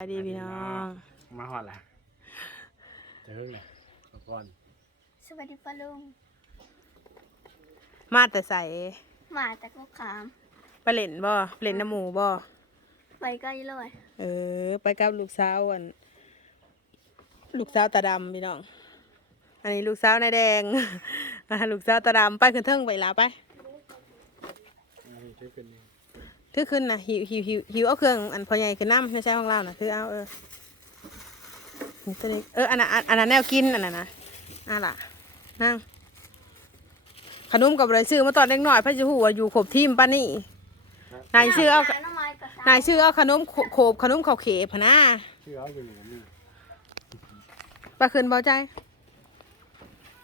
สวัสดีพี่น้องมาหอดละเจอเลยก่อนสวัสดีป้าลุง มาแต่ใส่มาจากลูกขามไปเล่นบ่ไปเล่นน้ำหมูบ่ไปใกล้เลย เออ ไปกับลูกสาวอันลูกสาวตาดำพี่น้อง อันนี้ลูกสาวนายแดงอ่าลูกสาวตาดำไปขึ้นเทิงไปลาไปอันนี้ที่เป็น ถือขึ้นนะหิวหิวหิวหิวเอาเครื่องอันพอใหญ่ขึ้นน้ำไม่ใช่ของเรานะคือเอาเออตัวนี้เอออันนั้นอันนั้นแนวกินอันนั้นนะอะล่ะนั่งขนมกับอะไรซื้อมาตอนเล็กหน้อยพระเจ้าหูว่าอยู่ขบทีมป้านี่นายซื้อเอานายชื่อเอาขนมโขบขนมข้าวเขพนะชื่อเอาอยู่หนึ่งนี่ปลาคืนเบาใจ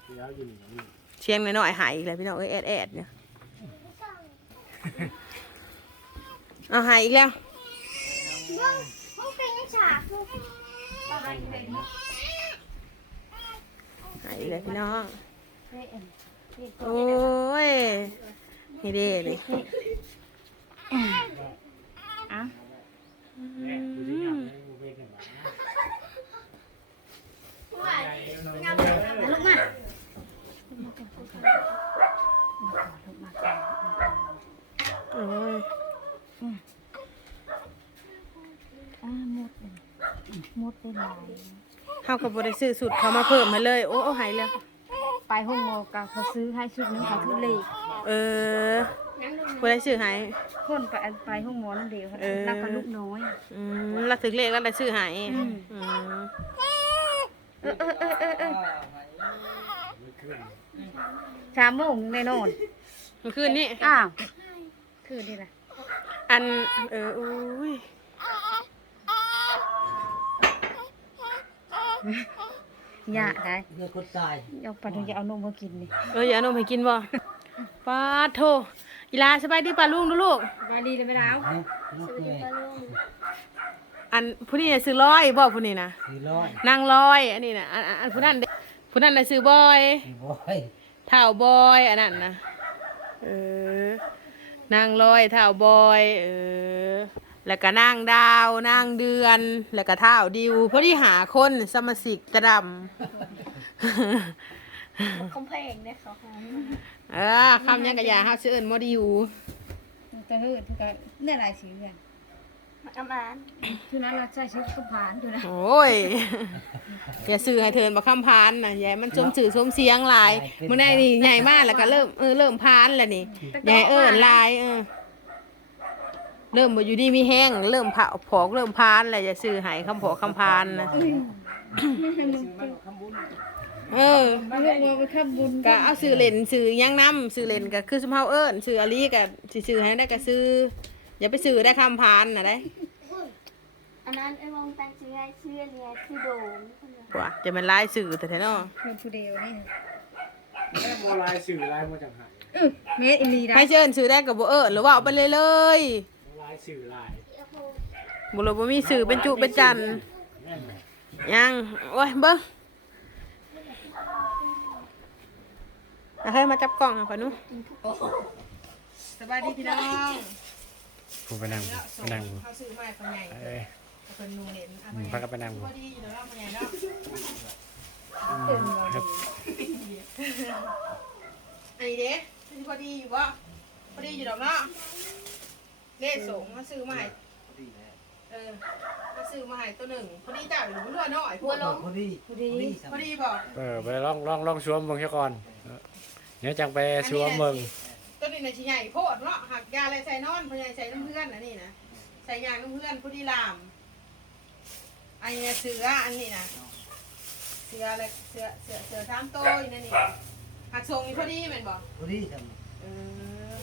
ชื่อเอาอยู่หนึ่งนี่เชียงหน่อยหายอีกแล้วพี่น้องเอ้ยแอดแอดเนี่ย เอาหายอีกแล้วหายอีกแล้วพี่น้องโอ้ยนี่เด้เลย ดูที่งานในหมู่เวทหนึ่ง ลูกมา โอ้ย อ่าหมดหมดเป็นไร เขากับบริซื้อสุดเขามาเพิ่มมาเลย โอ้โอ้หายแล้วไปห้องโมกะเขาซื้อให้ชุดหนึงเขาซื้อเลขเออผู้ได้ซื้อใหาย คนไปไปห้องหมอนั่นเดียวเออแล้วก็ลูกน้อย อืมแล้วถึงเลขแล้วได้ซื้อใหายอืม อืมเออเออเออเออเออไม่ขึ้นสามโมงแน่นอนเมื่อคืนนี้ อ้าวคือนี่แหละอันเอออุ้ย ยะได้เรื่องคนตายเอาไปถึงจะเอานมมากินนี่เอออย่าเอานมให้กินบ่ป้าดโทอีลาสบายดีป่าลุงดูลูกสบายดีเลยไหมล่ะฮะลูกแม่ป้าลุงอันผู้นี้น่ะซื้อร้อยบ่ผู้นี้นะสี่ร้อยนางร้อยอันนี้นะอันอันอันผู้นั้นเด้ผู้นั้นน่ะซื้อบอยสี่ร้อยเท่าบอยอันนั้นนะเออนางร้อยเท่าบอย เออ แล้วก็นางดาวนางเดือน แล้วก็เท่าดิวพอดีหาคนสมาชิกตะดคอมเพลงเนี่ยเขาหาำเออคำยังกะยาเฮาซื้อเอิ้นมอดิวจะหืดคือกันเนี่ยหลายสีเนี่ยมาอามานคือนั้นเราใช้ชุดกระผานอยู่นะโอ้ยอย่าซื้อให้เทินมาคำพานนะยายมันสมสื่อสมเสียงหลายมื้อนี้นี่ใหญ่มากแล้วก็เริ่มเออเริ่มพานแล้วนี่ยายเอิ้นหลายเออ เริ่มบ่อยู่ดีมีแห้ง เริ่มเผาผอกเริ่มพานแล้วอย่าซื้อให้คำผอกคำพานนะเออเรื่องว่าไปขับบุญก็เอาซื้อเล่นซื้อหยังน้ำซื้อเล่นก็คือสมเฮาเอิ้นซื้ออลีก็สิซื้อให้ได้ก็ซื้อ อย่าไปซื้อได้คำพานน่ะได้อันนั้นไอ้มองตังชื่อไอ้ชื่อเนี่ยชื่อโดมว่าจะมันลายสื่อแต่แท้เนาะเพื่อนผู้เดียวนี่แม่โมลายสื่อลายมาจากไหนเออเมดอิลีได้ให้เชิญซื้อได้กับบ่เอิ้นหรือว่าเอาไปเลยเลยลาย สื่อลายบ่เลยบ่มีสื่อเป็นจุเป็นจันแม่นไหมยังโอ้ยเบิ่งเอาให้มาจับกล้องให้ข่อยหนูสบายดีพี่น้องผมไปนั่งไปนั่งเขาซื้อมาให้คนใหญ่เอ้ยเพิ่นหนูเห็นอะอืมพักกันไปนั่งพอดีอยู่แล้วคนใหญ่เนาะครับอันนี้เด้ที่พอดีอยู่บ่พอดีอยู่ดอกเนาะ เลขสูงมาซื้อมาให้เออมาซื้อมาให้ตัวหนึ่งพอดีจ้าหรือบ่รู้ว่าน้อยพวกลงพอดีพอดีพอดีบ่เออไปลองลองลองชวมเบิ่งซะก่อนเออเดี๋ยวจังไปชวมเบิ่งตัวนี้น่ะสิใหญ่โพดเนาะหักยาอะไรใส่นอนพอใหญ่ใส่น้ำเพื่อนอันนี้นะใส่ยาน้ำเพื่อนพอดีลามอันนี้เสืออันนี้นะเสืออะไรเสือเสือเสือสามโตวอยู่นั่นนี่หักทรงนี่พอดีแม่นบ่พอดีทเออ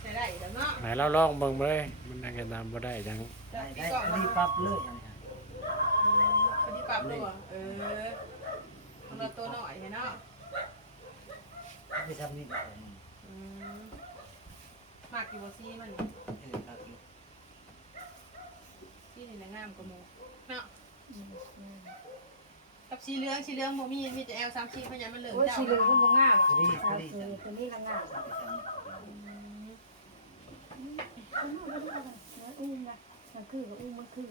ใส่ได้อีกแล้วเนาะ ไหนเราลองเบิ่งเลยมันนั่งกันตามบ่ได้จังำได้พี่ได้กล่องพอมาดีปั๊บเลยพอดีปรับเลยว่ะเออของเราตัวหน่อยเนาะไปทำนี่อืมมากกี่บซีมันเออครับซีนี่นะงามกว่าหมูเนาะกับสีเหลืองสีเหลืองโมมีมีแต่แอลสามสีเพราะงั้นมันเหลืองโอ้ยเจ้าสีเหลืองก็บ่งามอะพอดีพอดีตัวนี้ละงามไปทำนี่อืม อุ้มนะมันคืออุ้มมันคือ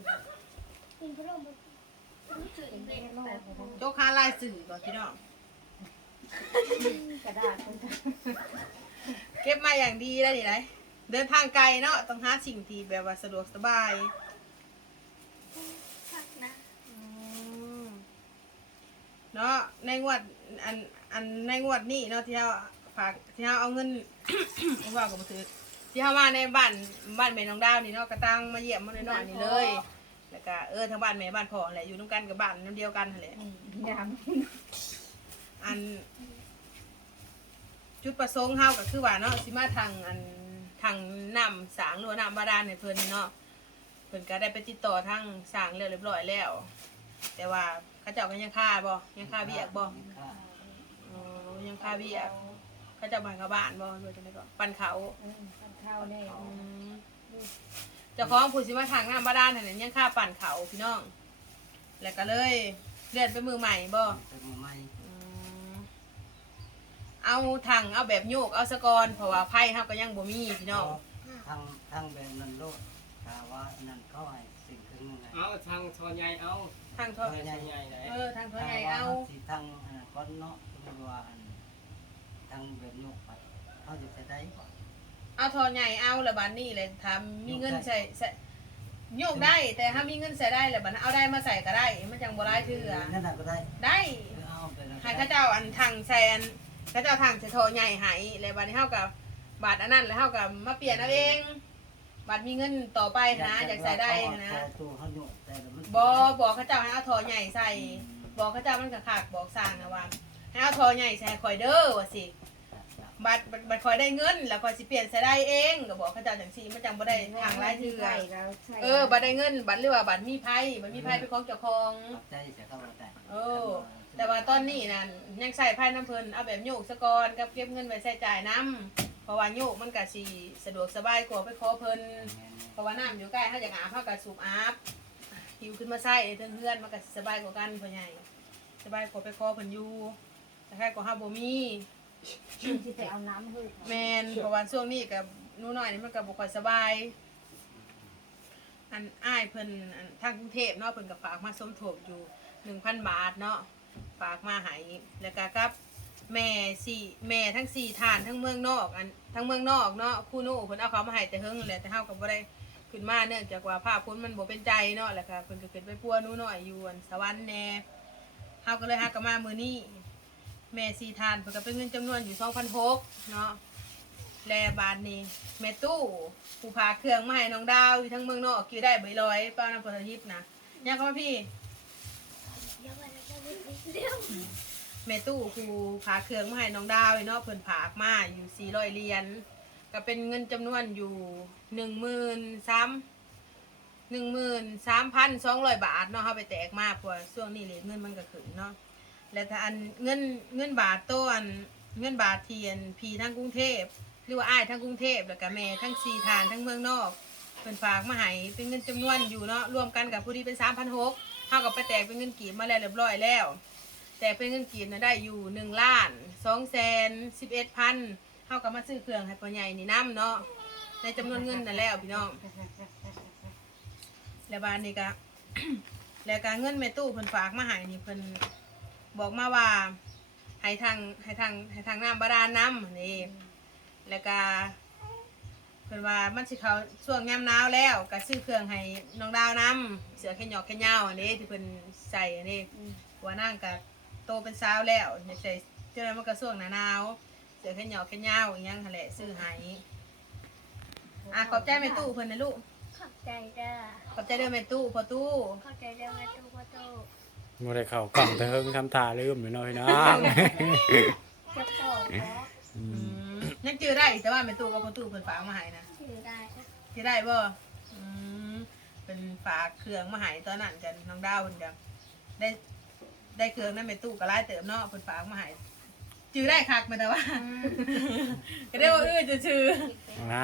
กินขนมรู้สึกเด็กแบบโจกหาลายสื่อก่อนพี่น้องกระดาษมันเก็บมาอย่างดีแล้วนี่ไรเดินทางไกลเนาะต้องหาสิ่งที่แบบว่าสะดวกสบายพักนะเนาะในงวดอันอันในงวดนี้เนาะที่เราฝากที่เราเอาเงินว่ากับมาถือ ที่เรามาในบ้านบ้านแม่น้องดาวนี่เนาะกระตังมาเยี่ยมมาหน่อยๆนี่เลย แล้วก็เออทางบ้านแม่บ้านพ่อแหละอยู่น้ำกันกับบ้านน้ำเดียวกันนั่นแหละยามอัน จุดประสงค์เฮาก็คือว่าเนาะสิมาทางอันทางน้ำสางหรือว่าน้ำบาดาลในเพิ่นเนาะเพิ่นก็ได้ไปติดต่อทางสางเรียบร้อยแล้ว แต่ว่าเขาเจ้าก็ยังค่าบ่ยังค่าเบี้ยบ่ค่ะอ๋อยังค่าเบี้ย เขาเจ้าบ้านเขาบ้านบ่โดยจังได๋ก็ปันเขามันเข้าแน่อืมเจ้าของผู้สิมาทางน้ำบาดาลนั่นนะยังค่าปั่นเขาพี่น้อง แล้วก็เลยเลื่อนไปมือใหม่บ่เป็นมือใหม่อืมเอาถังเอาแบบโยกเอาสะกอนเพราะว่าไพ่เฮาก็ยังบ่มีพี่น้อง ทางทางแบบนั้นโลดถ้าว่านั่นเขาให้สิ่งถึงไงเอาทางทอใหญ่เอาทางทเท่าอใหญ่ใหญ่ไหนเออทางเท่าใหญ่เอา สิทางอันนั้นก้อนเนาะสมมติว่าอัน ทางแบบยกไปเขาจะใช้ได้ก่อนเอาทอใหญ่เอาละบัดนี้เลยถ้ามีเงินใส่ใส่โยกได้แต่ถ้ามีเงินใส่ได้ละบันเอาได้มาใส่ก็ได้ มันจังบ่หลายเทื่อนั่นน่ะก็ได้ได้หรือเอาไปแล้วให้ได้าเจ้าอันทางใส่อันเขาเจ้าทางใส่ทอใหญ่ให้แล้วบันี้เฮากับบาทอันนั้นแล้วเฮากับมาเปลี่ยนเอาเองบัดมีเงินต่อไปนะอยากใส่ได้นะเอาตัวเขาโยกแต่ละบอบอกเขาเจ้าให้เอาทอใหญ่ใส่ บอกเขาเจ้ามันก็ขากบอกสร้างนะว่าให้เอาทอใหญ่ใส่คอยเด้อว่าสิ บัตรบัตรบัตรคอยได้เงิน แล้วคอยสิเปลี่ยนใส่ได้เองก็บอกเขาเจ้าจังซี่มันจังบ่ได้ทางรายเทื่อเออบัตรได้เงิน บัตรหรือว่าบัตรมีไพ่บัตรมีไพ่เป็นของเจ้าของขอบใจจะเข้ามาแต่เออ แต่ว่าตอนนี้นั่นยังใส่ไพ่น้ำเพิ่นเอาแบบโยกสะกอนกับเก็บเงินไว้ใส่จ่ายน้ำเพราะว่าโยกมันก็สิสะดวกสบายกว่าไปขอเพิ่นเพราะว่าน้ำอยู่ใกล้ถ้าอยากอาบเขาก็สูบอาบหิวขึ้นมาใส่เพื่อนเพื่อนมันก็สบายกว่ากันพ่อใหญ่สบายกว่าไปคอเพิ่นอยู่แต่แค่ก็ห้าบ่มี ที่ไปเอาน้ำหืดแมนเพราะว่าช่วงนี้กับหนูน้อยนี่มันก็บ่ค่อยสบาย อันอ้ายเพิ่นอันทางกรุงเทพเนาะเพิ่นก็ฝากมาสมทบอยู่หนึ่งพันบาทเนาะฝากมาให้แล้วก็กับ แม่สี่แม่ทั้งสี่ทานทั้งเมืองนอก อันทั้งเมืองนอกเนาะครู่นู่เพิ่นเอาเขามาให้แต่เฮิงแหละแต่เฮาก็บ่ได้ขึ้นมาเนื่องจากว่าภาพพ้นมันบ่เป็นใจเนาะแล้วก็เพิ่นก็ขึ้นไปปัวหนูน้อยอยู่อันสวรรค์แน่เฮาก็เลยหากนมามื้อนี้ แม่สีทานเพิ่นก็เป็นเงินจำนวนอยู่2,600เนาะแลบาทนี้แม่ตู้ผู้พาเครื่องมาให้น้องดาวอยู่ทั้งเมืองนอกกี่ได้ใบลอยป้าน้ำพลทิพย์นะเขาพี่เดี๋ยวมันจะเดี๋ยวแม่ตู้ผู้พาเครื่องมาให้น้องดาวเนาะเพิ่นผากมาอยู่400เหรียญก็เป็นเงินจำนวนอยู่13,000หนึ่งหมื่นสามพันสองร้อยบาทเนาะเขาไปแตกมาเพราะว่าช่วงนี้เลยเงินมันก็ขึ้นเนาะ แล้วถ้าอันเงินเงินบาทตัวอันเงินบาทเทียนพีทั้งกรุงเทพหรือว่าอ้ายทั้งกรุงเทพแล้วก็แม่ทั้งสีทานทั้งเมืองนอกเป็นฝากมาให้เป็นเงินจำนวนอยู่เนาะรวมกันกับผู้ที่เป็นสามพันหกเท่ากับไปแตกเป็นเงินกีบมาแล้วเรียบร้อยแล้ว แต่เป็นเงินกีบนะได้อยู่หนึ่งล้านสองแสนสิบเอ็ดพันเท่ากับมาซื้อเครื่องให้พ่อใหญ่นี่น้ำเนาะในจำนวนเงินนั่นแล้วพี่น้องแล้วบ้านนี้ก็แล้วการเงินแม่ตู้เพิ่นฝากมาให้นี่เพิ่น บอกมาว่าให้ทางให้ทางให้ทางน้ำบาดาลน้ำนี่แล้วก็เพิ่นว่ามันสิเขาช่วงยามหนาวแล้วก็ซื้อเครื่องให้น้องดาวน้ำเสือแค่หยอกแค่เหย้าอันนี้ที่เพิ่นใส่อันนี้ว่านั่งกับโตเป็นสาวแล้วอยากใส่เจอมันก็ช่วงหน้าหนาวเสือแค่หยอกแค่เหย้าอีหยังหั่นแหละซื้อให้อะขอบใจแม่ตู้เพิ่นนะลูกขอบใจเด้อขอบใจเด้อแม่ตู้พอตู้ขอบใจเด้อแม่ตู้พ่อตู้ บ่ได้เข้ากล่องแต่เฮิงทำตาลืมอยู่เนาะพี่น้องจะขอเนาะอืมยังจือได้แต่ว่าแม่ตู้กับพอตู้เพิ่นฝากมาให้นะถือได้นะจือได้บ่อืมเป็นฝากเครื่องมาให้ตอนนั้นกันน้องดาวเพิ่นก็ได้ ได้เครื่องนั้นแม่ตู้ก็หลายเติมเนาะเพิ่นฝากมาให้จือได้คักแม่แต่ว่า ก็ได้ว่าเออจะชื่อเอาละ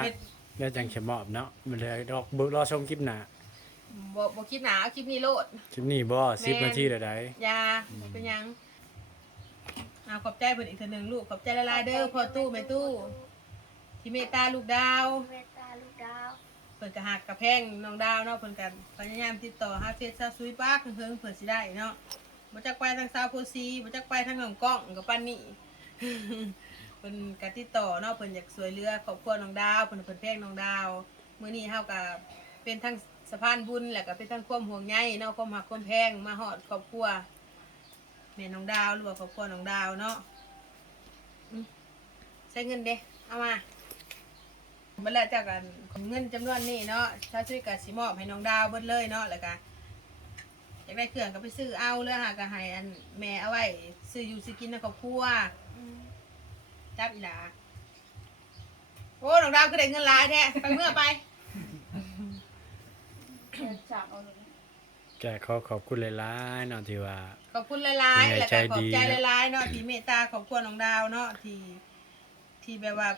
เดี๋ยวจังเข็มมอบเนาะมันเลยดอกเบิกรอชมคลิปหน้า บ่บ่คลิปหนาเอาคลิปนี้โลด คลิปนี้บ่10นาทีเด้อใดอยาเป็นหยังเอาขอบใจเพิ่นอีกเทื่อหนึงลูกขอบใจละลายๆเด้อพ่อตู้แม่ตู้ ที่เมตตาลูกดาว เมตตาลูกดาวอเพิ่นก็หักกระแพงน้องดาวเนาะเพิ่นก็พยายามติดต่อหาเฟซซาซุยป้าเพิ่งเพิ่งเพิ่นสิได้เนาะบ่จักไปทางซาวโพซีบ่จักไปทางหนองกล้องกับปานนี้ เพิ่นก็ติดต่อเนาะเพิ่นอยากสวยเรือครอบครัวน้องดาวเพิ่นเพิ่นแพงน้องดาวมื้อนี้เฮาก็เป็นทั้ง สะพานบุญแล้วก็เป็นทั้งความห่วงใยเนาะความหักความแพงมาฮอดครอบครัวแม่น้องดาวหรือว่าครอบครัวน้องดาวเนาะใช้เงินเด้เอามาบัดแล้วจากกันเงินจำนวนนี้เนาะถ้าช่วยกับสิมอบให้น้องดาวเบิดเลยเนาะแล้วก็อยากได้เครื่องก็ไปซื้อเอาเลยค่ะก็ให้อันแม่เอาไว้ซื้ออยู่ซื้อกินในครอบครัวจับอีหลาโอ้น้องดาวก็ได้เงินหลายแท้ไปเมื่อไป จับเอาเลยแกขอขอบคุณหลายๆเนาะที่ว่า ขอบคุณหลายๆแม่แล้วใจก็ขอดีบใจหลายๆเนาะที่เมตตาครอบครัวน้องดาวเนาะที่ที่แบบว่า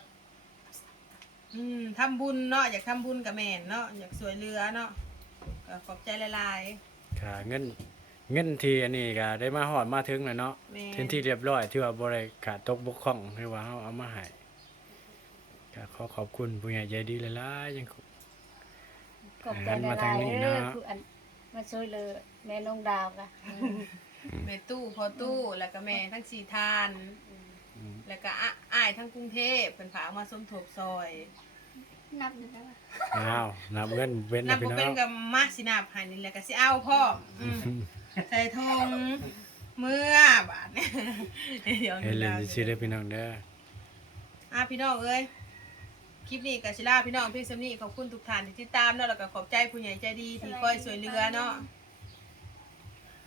อืมทำบุญเนาะอยากทำบุญกับแม่นเนาะอยากสวยเรือเนาะก็ขอบใจหลายๆค่ะเงินเงินที่อันนี้ก็ได้มาฮอดมาถึงแล้วเนาะแม่เป็นที่เรียบร้อยที่ว่าบ่ได้ขาดตกบกพร่องที่ว่าเฮาเอามาให้ก็ขอขอบคุณผู้ใหญ่ใจดีหลายๆยังขอ บใจหันหมาทาลางยนี้ๆเนาะเด้อคืออันมาช่วยเลยแม่น้องดาวค่ะแม่ตู้พอตู้แล้วก็แม่ทั้งสี่ทาน อืมแล้วก็อ้าอ้ายทั้งกรุงเทพเป็นฝากมาสมทบซอยนับหนึ่งได้ปะอ้าวนับเงินเว้นนันะบพี่บ่น้เป็นองกับมาสินาบใหายนี่แหละก็สิเอาพ่ออืมใส่ทงเมื่อบาทเนี่ยเดี๋ยวเฮ็ดเล่นซื่อๆเด้อพี่น้องเด้อ อะพี่น้องเอ้ย คลิปนี้ก็สิลาพี่น้องเพี่สำนีขอบคุณทุกท่านที่ติดตามเนาะแล้วก็ขอบใจผู้ใหญ่ใจดีที่คอยสวยเรือเนาะ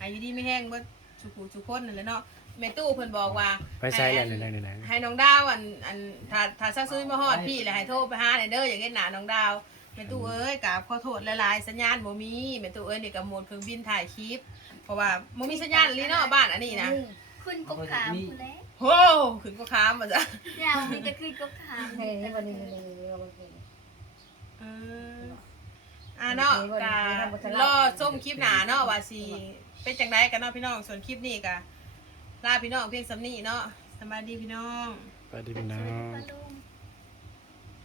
อายุดีไม่แห้งเบิดสุขุสุขคนนั่นแหละเนาะแม่ตู้เพิ่นบอกว่าไปใช้แล้วให้นั่อันนๆๆให้น้องดาวอันอันถ้าถ้าซักซื้อมาฮอดพี่แล้วให้โทรไปหาหน่อยเด้ออย่างเงี้ยหนาน้องดาวแม่ตู้เอ้ยกราบขอโทษหลายๆสัญญาณบ่มีแม่ตู้เอ้ยนี่ก็โหมดเครื่องบินถ่ายคลิป เพราะว่าบ่มีสัญญาณลีเนาะบ้านอันนี้นะขึ้นกกขามคุณแล้ว โหขึ้นก็ค้ามมาจ้ะเดี๋ยวมีแต่ขึ้นกกขามเฮ้ยวันนี้วันนี้วันนี้อืมอ่าเนาะก็รอส้มคลิปหน้าเนาะว่าสิเป็นจังไดกันเนาะพี่น้องส่วนคลิปนี้ก็ลาพี่น้องเพียงสำนี้เนาะสบายดีพี่น้องไปดีพี่น้องปลาลุง